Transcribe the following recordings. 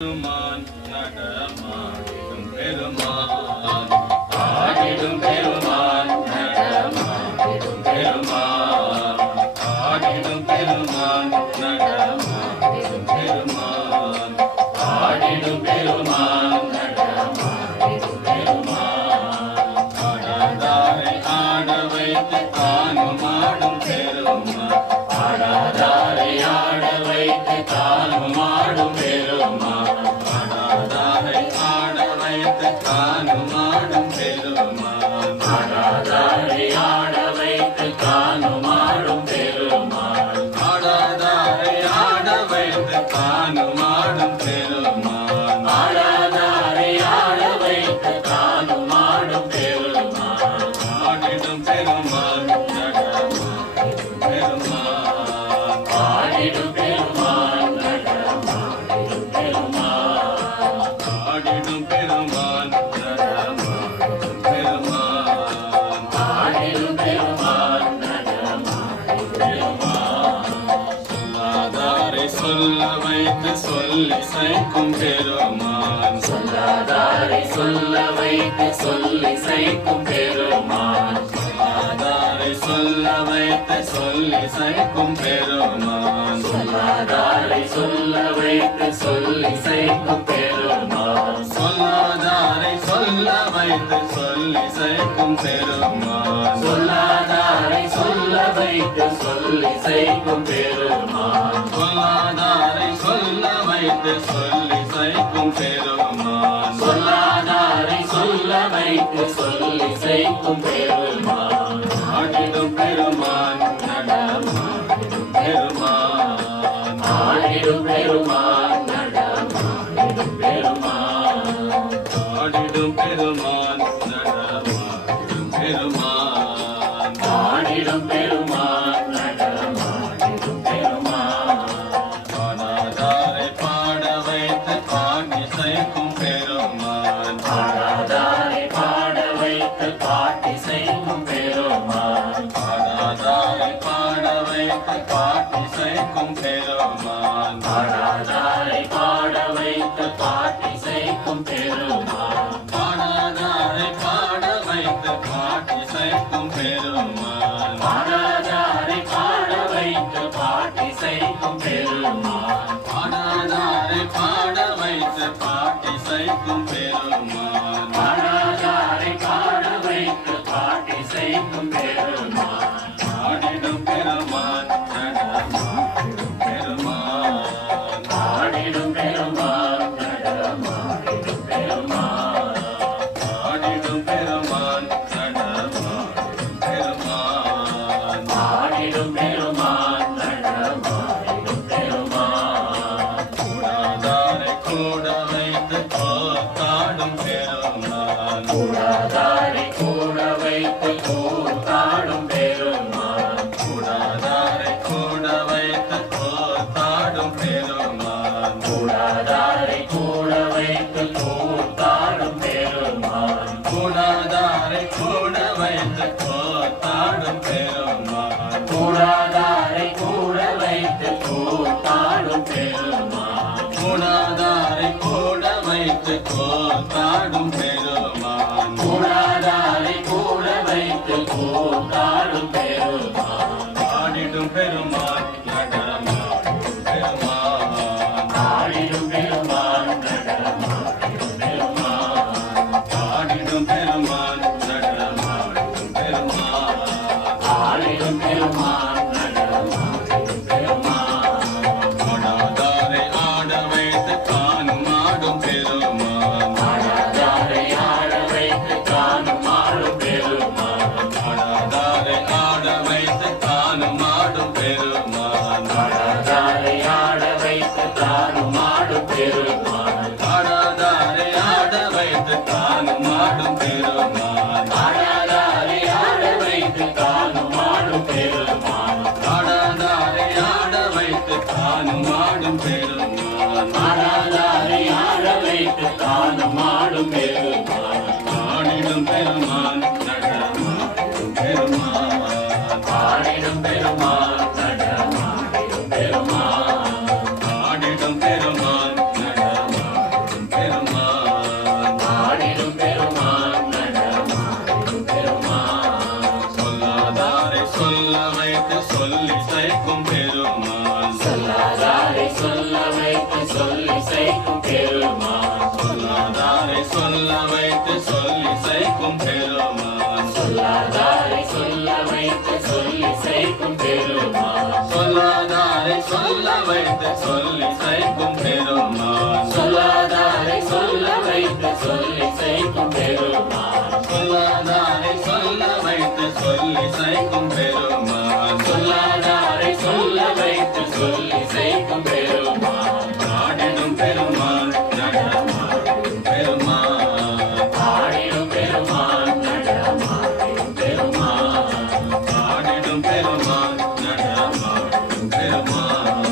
பெருமான் நடமாடிடும் பெருமான் ஆடிடும் பெருமான் நடமாடிடும் பெருமான் ஆடிடும் பெருமான் நடமாடிடும் பெருமான் ஆடிடும் பெருமான் நடமாடிடும் பெருமான் ஆடாதாரை ஆட வைத்து தானும் ஆடும் பெருமான் ஆடாதாரை ஆட வைத்து தானும் ஆடும் பெருமான் ஆடாதாரை ஆட வைத்து தானும் ஆடும் பெருமான் ஆடாதாரை ஆட வைத்து தானும் ஆடும் பெருமான் ஆடாதாரை ஆட வைத்து தானும் ஆடும் பெருமான் ஆடாதாரை ஆட வைத்து தானும் ஆடும் பெருமான் ஆடிடும் பெருமான் நடமாடிடும் பெருமான் ஆடிடும் பெருமான் நடமாடிடும் பெருமான் ஆடிடும் பெருமான் நடமாடிடும் பெருமான் ஆடிடும் பெருமான் நடமாடிடும் பெருமான் சொல்லாதாரை சொல்ல வைத்து சொல்லி சைக்கும் பெருமான் சொல்லாதாரை சொல்ல வைத்து சொல்லி சைக்கும் பெருமான் சொல்லாதாரை சொல்ல வைத்து சொல்லி சைக்கும் பெருமான் சொல்லாதாரை சொல்ல வைத்து சொல்லி சைக்கும் பெருமான் சொல்லாதாரை சொல்ல வைத்து சொல்லி சைக்கும் பெருமான் சொல்லாதாரை சொல்ல வைத்து சொல்லி சைக்கும் பெருமான் சொல்லாதாரை சொல்ல வைத்து சொல்லி சைக்கும் பெருமான் சொல்லாதாரை சொல்ல வைத்து சொல்லி சைக்கும் பெருமான் ஆடிடும் பெருமான் நடமாடிடும் பெருமான் ஆடிடும் பெருமான் நடமாடிடும் பெருமான் ஆடிடும் பெருமான் நடமாடிடும் பெருமான் ஆடிடும் பெருமான் நடமாடிடும் பெருமான் பாடாதாரை பாட வைத்து பாடி சைக்கும் பெருமான் பாடாதாரை பாட வைத்து பாட்டி செய்யும் பெருமான் பாடாதாரை பாட வைத்து பாட்டி செய்யும் பெருமான் பாடாதாரை பாட வைத்து பாட்டி செய்யும் பெருமான் பாடாதாரை பாட வைத்து பாட்டி செய்யும் பெருமான் பாடாதாரை பாட வைத்து பாட்டி செய்யும் பெருமான் பாடாதாரை பாட வைத்து பாட்டி செய்யும் பெருமான் பாடாதாரை பாட வைத்து பாட்டி செய்யும் பெருமான் ஆடிடும் பெருமான் நடமாடிடும் பெருமான் ஆடிடும் பெருமான் நடமாடிடும் பெருமான் ஆடிடும் பெருமான் நடமாடிடும் பெருமான் ஆடிடும் பெருமான் நடமாடிடும் பெருமான் கூடாதாரை கூட வைத்து காடும் பெருமான் கூடாதாரை கூட வைத்து காடும் பெருமான் கூடாதாரை கூட வைத்து காடும் பெருமான் கூடாதாரை கூட வைத்து காடும் பெருமான் கூடாதாரை கூட வைத்து காடும் பெருமான் கூடாதாரை கூட வைத்து காடும் பெருமான் கூடாதாரை கூட வைத்து காடும் பெருமான் கூடாதாரை கூட வைத்து காடும் பெருமான் ஆடிடும் பெருமான் நடமாடிடும் பெருமான் ஆடிடும் பெருமான் நடமாடிடும் பெருமான் ஆடிடும் பெருமான் நடமாடிடும் பெருமான் ஆடிடும் பெருமான் நடமாடிடும் பெருமான் ஆடாதாரை ஆட வைத்து தானும் ஆடும் பெருமான் இசைக்கும் பெருமான் சொல்லாதாரை சொல்ல வைத்து சொல்லிசைக்கும் பெருமான் சொல்லாதாரை சொல்ல வைத்து சொல்லிசைக்கும் பெருமான் சொல்லாதாரை சொல்ல வைத்து சொல்லிசைக்கும் பெருமான் சொல்லாதாரை சொல்ல வைத்து சொல்லிசைக்கும் பெருமான் சொல்லாதாரை சொல்ல வைத்து சொல்லிசைக்கும் பெருமான் சொல்லாதாரை சொல்ல வைத்து சொல்லிசைக்கும் பெருமான் பாடிடும் பெருமான் நடமாடும் பெருமான் பாடிடும் பெருமான் நடமாடும் பெருமான் பாடிடும் பெருமான் நடமாடும் பெருமான்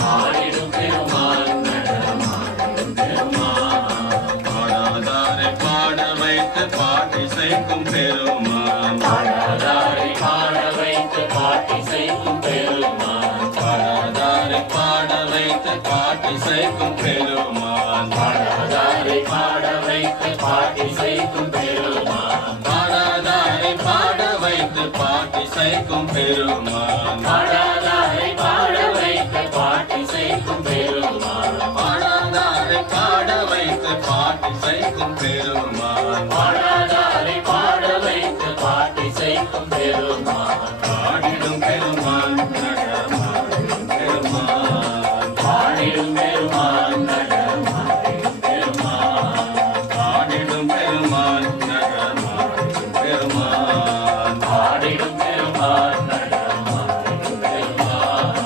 பாடிடும் பெருமான் நடமாடும் பெருமான் பாடாதாரை பாட வைத்து பாட்டிசைக்கும் பெருமான் பாடாதாரை பாட வைத்து பாட்டிசைக்கும் பெருமான் பாடாதாரை பாட வைத்து பாட்டிசைக்கும் பெருமான் பாடாதாரை பாட வைத்து பாட்டிசைக்கும் பெருமான் பாடாதாரை பாட வைத்து பாட்டிசைக்கும் பெருமான் பாடாதாரை பாட வைத்து பாட்டிசைக்கும் பெருமான் பாடாதாரை பாட வைத்து பாட்டிசைக்கும் பெருமான் பாடாதாரை பாட வைத்து பாட்டிசைக்கும் பெருமான் பாடிடும் பெருமான் நடமாடும் பெருமான் பாடிடும் பெருமான் நடமாடும் பெருமான் பாடிடும் பெருமான் நடமாடும் பெருமான் பாடிடும் பெருமான் நடமாடும் பெருமான்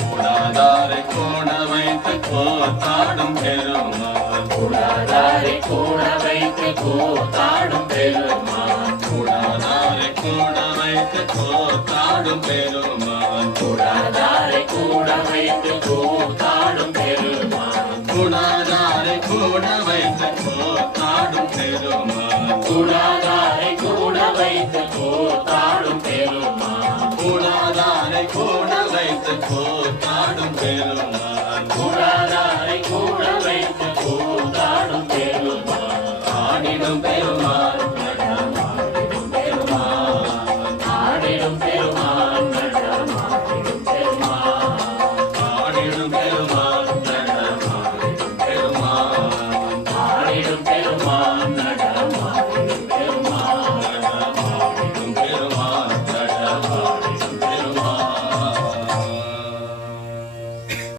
கூடாதாரை கோட வைத்து கோத்தாடும் பெருமான் கூடாதாரை கூட வைத்து கோத்தாடும் பெருமான் கூடாதாரை கூட வைத்து கோத்தாடும் பெருமான் கூடாதாரை கூட வைத்து கோத்தாடும்